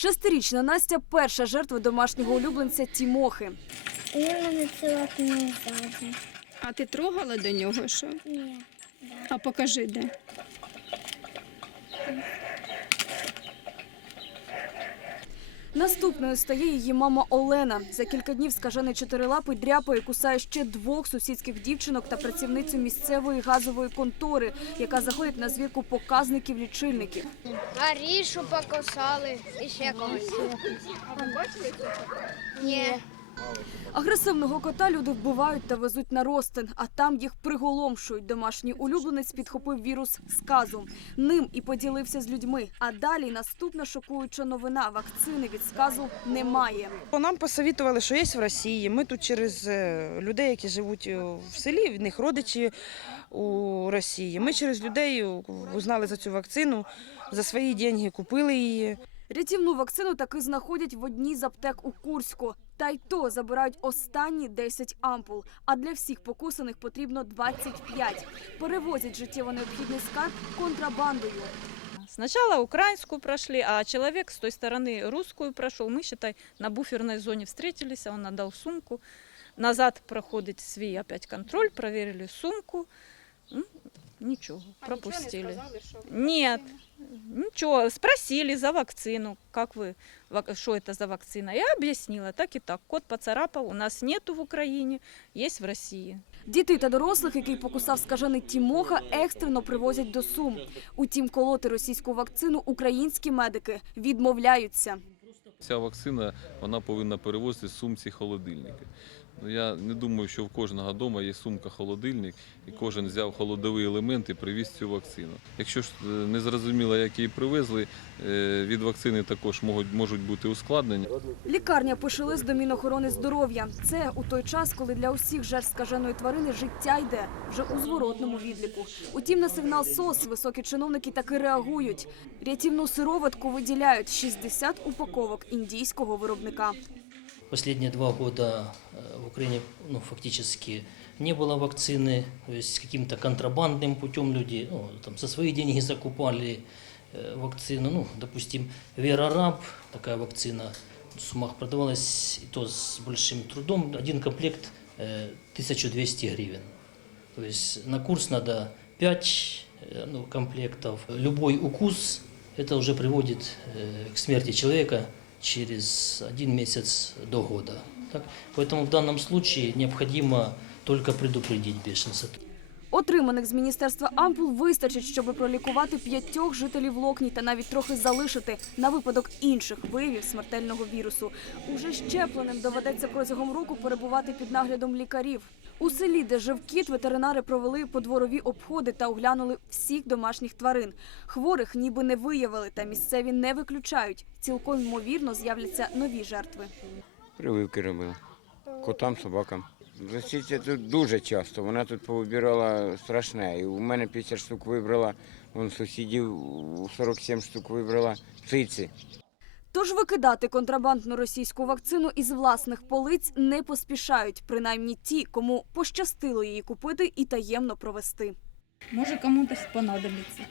Шестирічна Настя перша жертва домашнього улюбленця Тімохи. Він мене цілотнув ззаді. А ти трогала до нього що? Ні. А покажи де. Наступною стає її мама Олена. За кілька днів скажений чотирилапий дряпає кусає ще двох сусідських дівчинок та працівницю місцевої газової контори, яка заходить на звірку показників лічильників. Арішу покосали і ще когось. Ні. Агресивного кота люди вбивають та везуть на розтин, а там їх приголомшують. Домашній улюбленець підхопив вірус сказу. Ним і поділився з людьми. А далі наступна шокуюча новина: вакцини від сказу немає. Нам посовітували, що є в Росії. Ми тут через е, людей, які живуть е, в селі, в них родичі у Росії. Ми через людей узнали за цю вакцину, за свої деньги купили її. Рятівну вакцину таки знаходять в одній з аптек у Курську. Та й то забирають останні 10 ампул. А для всіх покусаних потрібно 25. Перевозять життєво необхідний скарб контрабандою. Сначала украинскую прошли, а человек с той стороны русскую прошел. Мы, считай, на буферной зоне встретились, он отдал сумку. Назад проходит свій опять контроль, проверили сумку М, Ничего, пропустили. Нет, ничего, спросили за вакцину, как вы, вак- что это за вакцина. Я объяснила, так и так. Код поцарапал, у нас нету в Украине, есть в России. Дітей та дорослих, який покусав скажений Тімоха, екстрено привозять до Сум. Утім, колоти російську вакцину українські медики відмовляються. Ця вакцина вона повинна перевозити в сумці холодильники. Ну, я не думаю, що в кожного вдома є сумка-холодильник, і кожен взяв холодовий елемент і привіз цю вакцину. Якщо ж е, не зрозуміло, як її привезли, е, від вакцини також можуть, можуть бути ускладнення. Лікарня пише лист до Мінохорони здоров'я. Це у той час, коли для усіх жертв скаженої тварини життя йде вже у зворотному відліку. Утім, на сигнал СОС високі чиновники таки реагують. Рятівну сироватку виділяють 60 упаковок індійського виробника. Последние два года Украине ну, фактически не было вакцины, то есть каким-то контрабандным путем люди ну, там, за свои деньги закупали э, вакцину. Ну, допустим, Верараб, такая вакцина, в Сумах продавалась, и то с большим трудом, один комплект э, 1200 гривен. То есть на курс надо 5 э, ну, комплектов. Любой укус это уже приводит э, к смерти человека через один месяц до года. Так? Поэтому в данном случае необходимо только предупредить бешенство. Отриманих з міністерства ампул вистачить, щоб пролікувати п'ятьох жителів Локні та навіть трохи залишити на випадок інших виявів смертельного вірусу. Уже щепленим доведеться протягом року перебувати під наглядом лікарів. У селі, де жив кіт, ветеринари провели подворові обходи та оглянули всіх домашніх тварин. Хворих ніби не виявили, та місцеві не виключають. Цілком ймовірно з'являться нові жертви. Прививки робила. Котам, собакам. Засіття тут дуже часто. Вона тут повибирала страшне. І у мене 50 штук вибрала, вон сусідів 47 штук вибрала. Циці. Тож викидати контрабандну російську вакцину із власних полиць не поспішають, принаймні ті, кому пощастило її купити і таємно провести. Може, комусь понадобиться.